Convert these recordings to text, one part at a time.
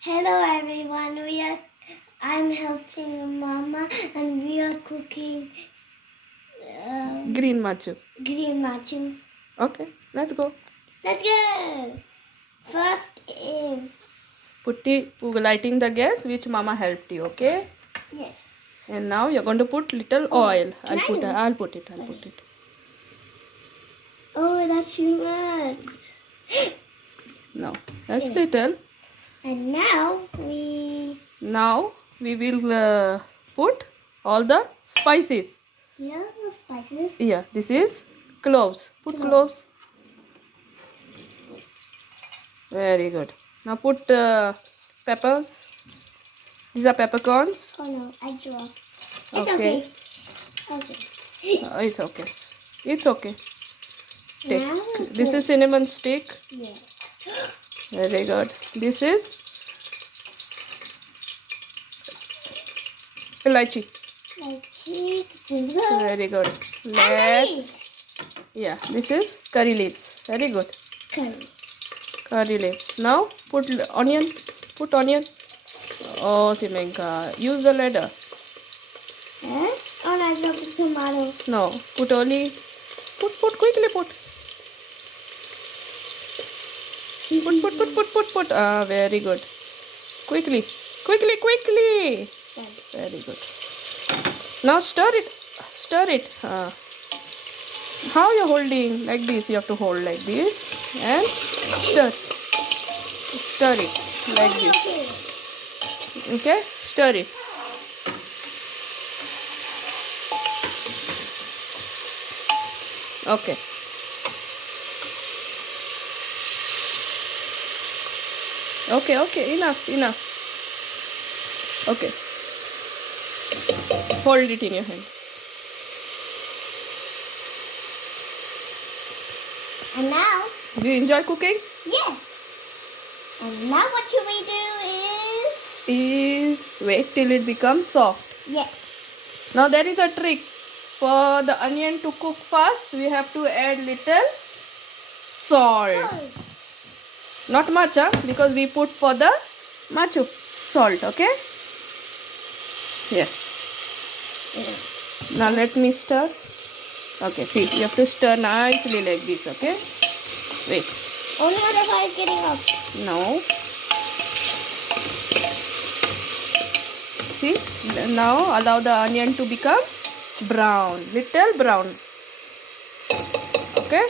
Hello everyone. I'm helping Mama and we are cooking Green machu. green machu. Okay, let's go. Let's go. First is Putti, lighting the gas, which Mama helped you. Okay. yes. And now you're going to put little oil. Can I do it? I'll put it. I'll put it. Oh, that's too much. No, that's Yeah. little. And Now we will put all the spices. here's the spices. Yeah, this is cloves. Put Cloves. cloves. Very good. Now put peppers. These are peppercorns. Oh no, I dropped. It's Okay. okay. It's okay. It's okay. Take. Now This is cinnamon stick. yeah. Very good. This is elaichi. Like cheese. Very good. And Let's. Yeah, this is curry leaves. Very good. curry. Curry leaves. Now put onion. Put onion. Oh, Simenka. Use the ladder. Huh? Oh, no, I dropped the tomato. No. Put only. Put quickly. Put. Put. Ah, very good. Quickly. Very good. Now stir it. Stir it. How you're holding? Like this. You have to hold like this and stir. Stir it like this. Okay. Okay? Stir it. Okay. Okay. Enough. Okay. Hold it in your hand. And now, Do you enjoy cooking? yes. And now what should we do Is wait till it becomes soft. yes. Now there is a trick. For the onion to cook fast, we have to add little salt. Salt. Not much, because we put for the machu salt. Okay. Yeah. Now let me stir. Okay, see, you have to stir nicely like this. Okay. Wait. Only when the fire is getting up. No. See, now allow the onion to become brown, little brown. Okay,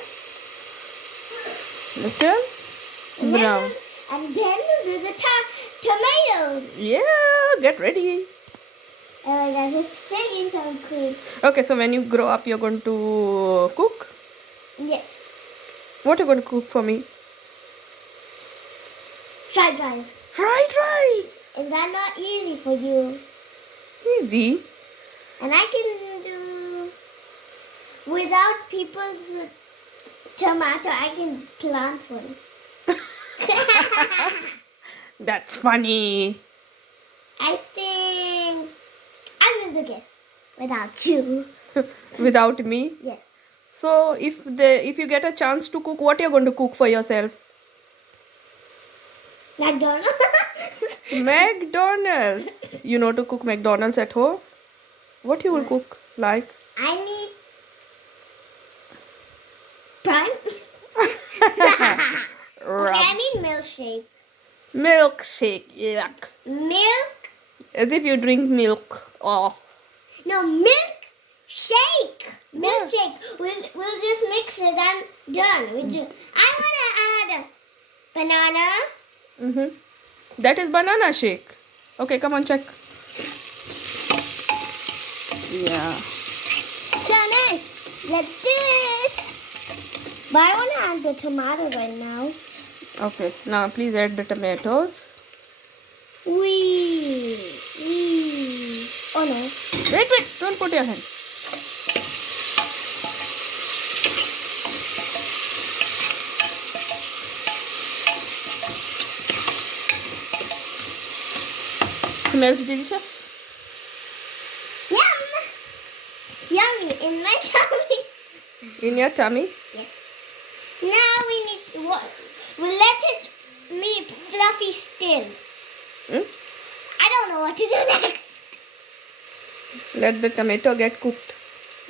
little brown. And then we'll do the tomatoes. Yeah, get ready. Oh my gosh, it's singing so quick. Okay, so when you grow up, you're going to cook. Yes. What are you going to cook for me? Fried rice. Fried rice. Is that not easy for you? Easy. And I can do without people's tomato. I can plant one. That's funny. I think I will do this without you. Without me. Yes. So if you get a chance to cook, what you're going to cook for yourself? McDonald's. McDonald's. You know to cook McDonald's at home? What you will cook like? I need prime. Okay, I mean milkshake. Milkshake. Yuck. Milk? As if you drink milk. Oh. No, milk shake. Milkshake. We'll just mix it and done. I wanna add banana. Mm-hmm. That is banana shake. Okay, come on, check. Yeah. So nice. Let's do it. But I wanna add the tomato right now. Okay, now please add the tomatoes. Wee. Oh no. Wait, don't put your hand. Smells delicious. Yum. Yummy in my tummy. In your tummy. Yes. Now we need to we'll let it be fluffy still. Hmm? I don't know what to do next. Let the tomato get cooked.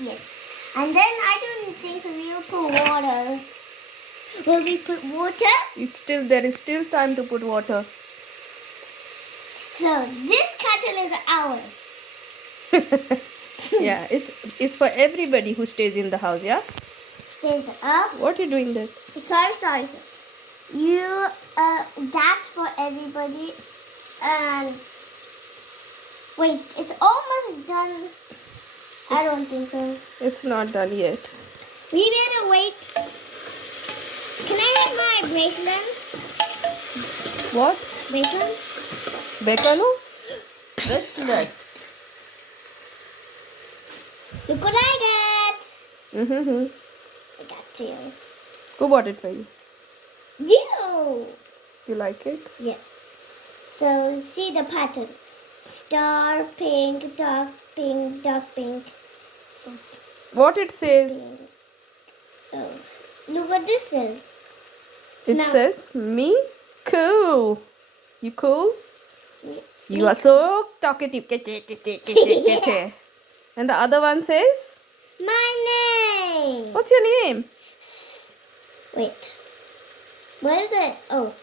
Yes. And then I don't think so we'll put water. Will we put water? There is still time to put water. So this kettle is ours. Yeah, it's for everybody who stays in the house, yeah? Stays up. What are you doing there? Sorry. That's for everybody. And wait, it's almost done. I don't think so. It's not done yet. We better wait. Can I have my bracelet? What? Bracelet? Becanu? Bracelet. Look what I got. Mm-hmm. I got two. Who bought it for you? You. You like it? Yes. So see the pattern. Star pink, dark pink, dark pink. What it says? Pink. Oh, look what this is. It No. says me cool. You cool? Me- You are so talkative. And the other one says, My name. what's your name? Wait. What is it? Oh.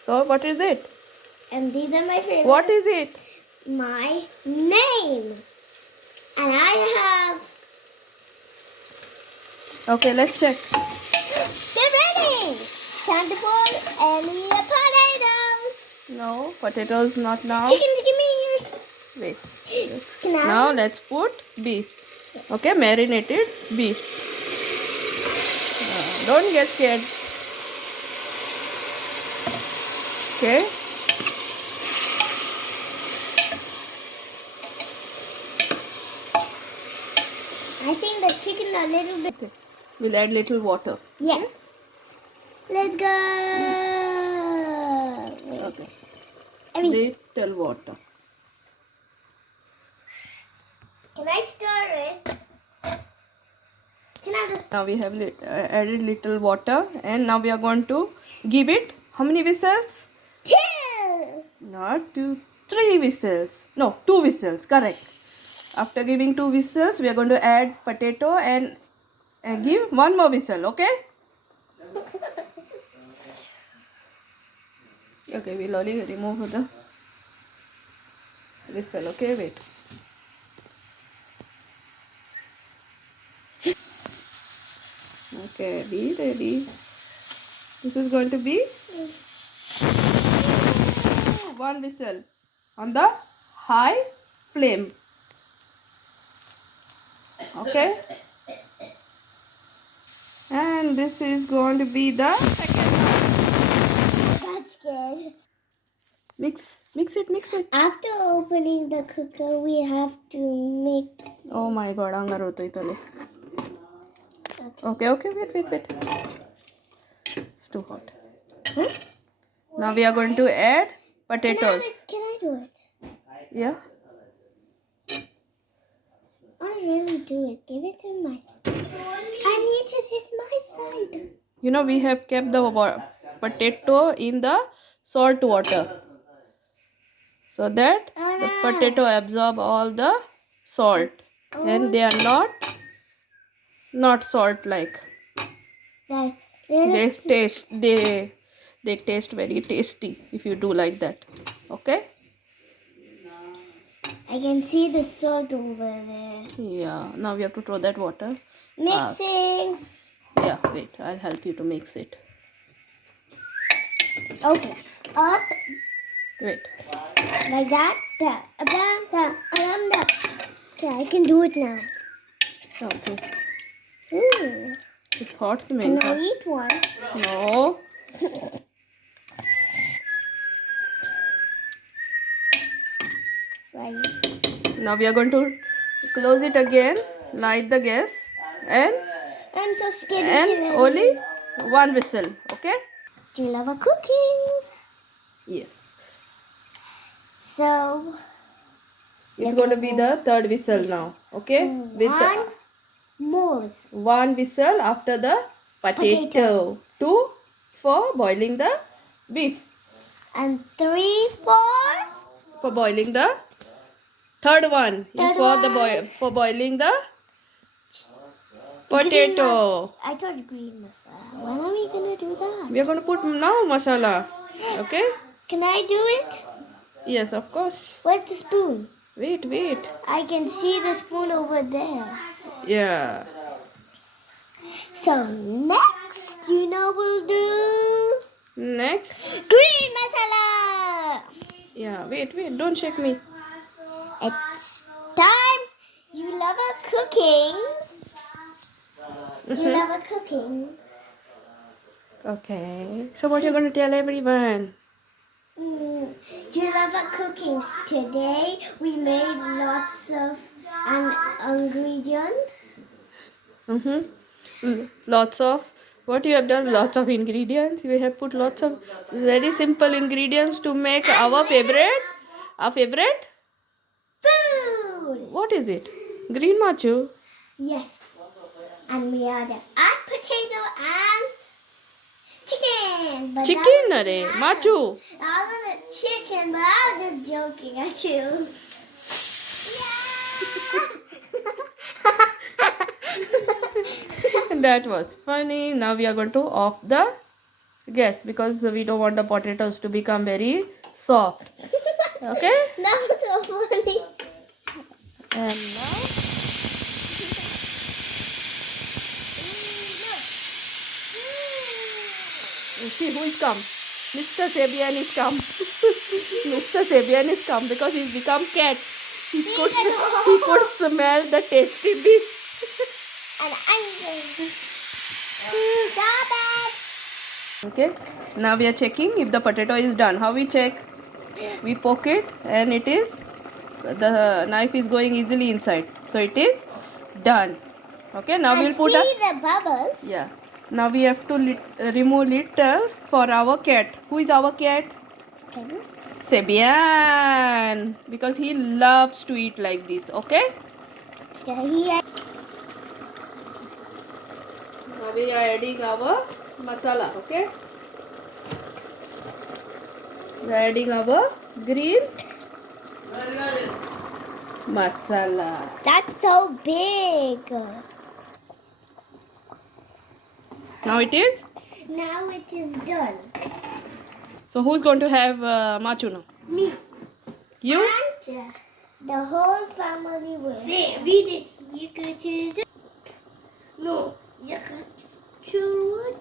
So what is it? And these are my favorite. What is it? My name. And I have. Okay, let's check. They're ready. Time to put any potatoes. No, potatoes not now. Chicken, give me. Wait. Can I? Now let's put beef. Okay, marinated beef. Don't get scared. Okay. I think the chicken a little bit. Okay. We'll add little water. Yes. Let's go. Okay. I mean, Little water. can I stir it? Can I just? Now we have added little water, and now we are going to give it how many whistles? 2. Not 2, 3 whistles. No, 2 whistles. Correct. After giving 2 whistles, we are going to add potato and give 1 more whistle. Okay? Okay, we'll only remove the whistle. Okay, wait. Okay, be ready. This is going to be 1 whistle on the high flame. Okay, and this is going to be the second one. That's good. Mix it. After opening the cooker, we have to mix. Oh my god, angar hoto itole. Okay, wait. It's too hot. Now we are going to add potatoes. Can I do it? Yeah. I really do it. Give it to my. I need it in my side. You know, we have kept the potato in the salt water so that Oh, the no. potato absorb all the salt and they are not salt like. That They little taste they taste very tasty if you do like that. Okay? I can see the salt over there. Yeah. Now we have to throw that water. Mixing. Yeah. Wait. I'll help you to mix it. Okay. Up Wait. like that. Down. Up, down. Okay, I can do it now. Okay. Ooh. It's hot, Can Samantha. I eat one? No. Right. Now we are going to close it again, light the gas, and I'm so scared. only 1 whistle. Okay? Do you love a cooking? Yes. So It's going to be the 3rd whistle now. Okay? With one more. 1 whistle after the potato. 2 for boiling the beef. And 3 For boiling the third one is Third for the one. for boiling the green potato. I told green masala. When are we gonna do that? We are going to put now masala. Okay? Can I do it? Yes, of course. Where's the spoon? Wait. I can see the spoon over there. Yeah. So next, we'll do Next. green masala. Yeah, wait. Don't shake me. It's time. You love a cooking. You love a cooking. Okay. So what you're going to tell everyone? You love a cooking. Today we made lots of ingredients. Lots of what you have done? Lots of ingredients. We have put lots of very simple ingredients to make our favorite. Our favorite? Food. What is it? Green machu. Yes. And we add potato and chicken. But Chicken, are machu. I want a chicken, but I was just joking at you. That was funny. Now we are going to off the gas because we don't want the potatoes to become very soft. Okay? That was so funny. And now see who is come. Mr. Sabian is come. Mr. Sabian is come because he's become cat. He could smell the tasty beef. And I'm going to stop it. Okay. Now we are checking if the potato is done. How we check? We poke it and the knife is going easily inside. So it is done. Okay. Now we'll put see the bubbles. Yeah. Now we have to remove little for our cat. Who is our cat? Kevin. Sabian. Because he loves to eat like this. Okay? So here. Now we are adding our masala. Okay? We are adding our green masala. That's so big. Now it is? Now it is done. So who's going to have machu now? Me. You? And the whole family will. Say, read it. You go to the... No. You go to